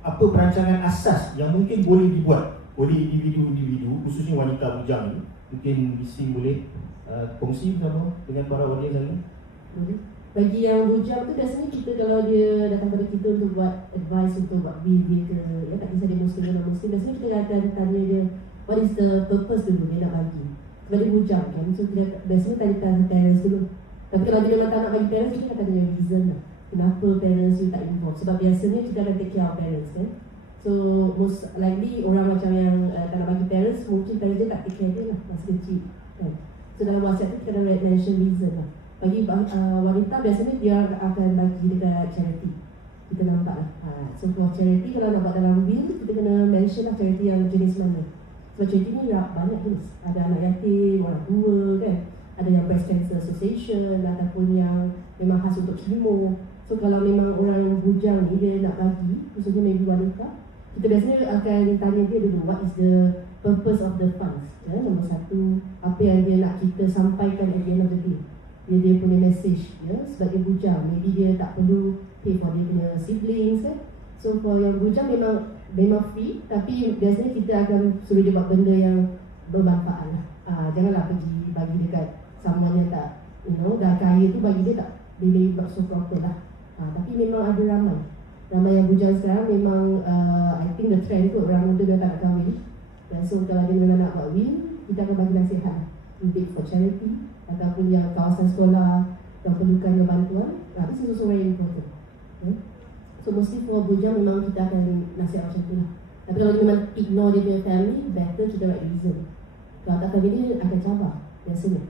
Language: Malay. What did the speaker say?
apa perancangan asas yang mungkin boleh dibuat oleh individu-individu, khususnya wanita bujang ni. Mungkin Bisi boleh kongsi bersama dengan para audiens hari ni. Bagi yang bujang tu biasanya kita kalau dia datang pada kita untuk buat advice untuk buat will dia ke, ya, tak kisah dia muslim ke non-muslim, biasanya kita akan tanya dia what is the purpose dulu dia nak bagi. Sebab dia bujang kan, so kita biasanya tanya parents dulu. Tapi kalau dia memang tak nak bagi parents, kita akan tanya reason lah, kenapa parents you tak involve. Sebab biasanya kita akan take care of parents kan. So most likely orang macam yang tak nak bagi parents, mungkin parents dia tak take care dia lah masa kecil kan. So dalam WhatsApp tu kita akan mention reason lah. Bagi wanita biasanya dia akan bagi dekat charity. Kita nampak lah. So for charity kalau nak buat dalam will, kita kena mention lah charity yang jenis mana. Sebab charity ni banyak jenis. Ada anak yatim, orang tua kan. Ada yang breast cancer association ataupun yang memang khas untuk chemo. So kalau memang orang yang bujang ni dia nak bagi, khususnya maybe wanita, kita biasanya akan tanya dia dulu what is the purpose of the funds. Nombor satu, apa yang dia nak kita sampaikan at the end of the day. Dia punya message ya, sebab dia bujang, maybe dia tak perlu pay for dia punya siblings kan. So for yang bujang memang free, tapi biasanya kita akan suruh dia buat benda yang bermanfaat lah. Janganlah pergi bagi dekat someone yang tak, dah kaya tu bagi dia tak boleh not so proper lah. Tapi memang ada ramai yang bujang sekarang memang I think the trend tu orang muda dah tak nak kahwin. Dan so kalau dia memang nak buat will, kita akan bagi nasihat lah. Lebih for charity ataupun yang kawasan sekolah yang perlukan bantuan. This is also very important. So mostly for bujang memang kita akan nasihat macam tu lah. Tapi kalau dia memang ignore dia punya family, better kita write reason. Kalau tak family dia akan cabar biasanya.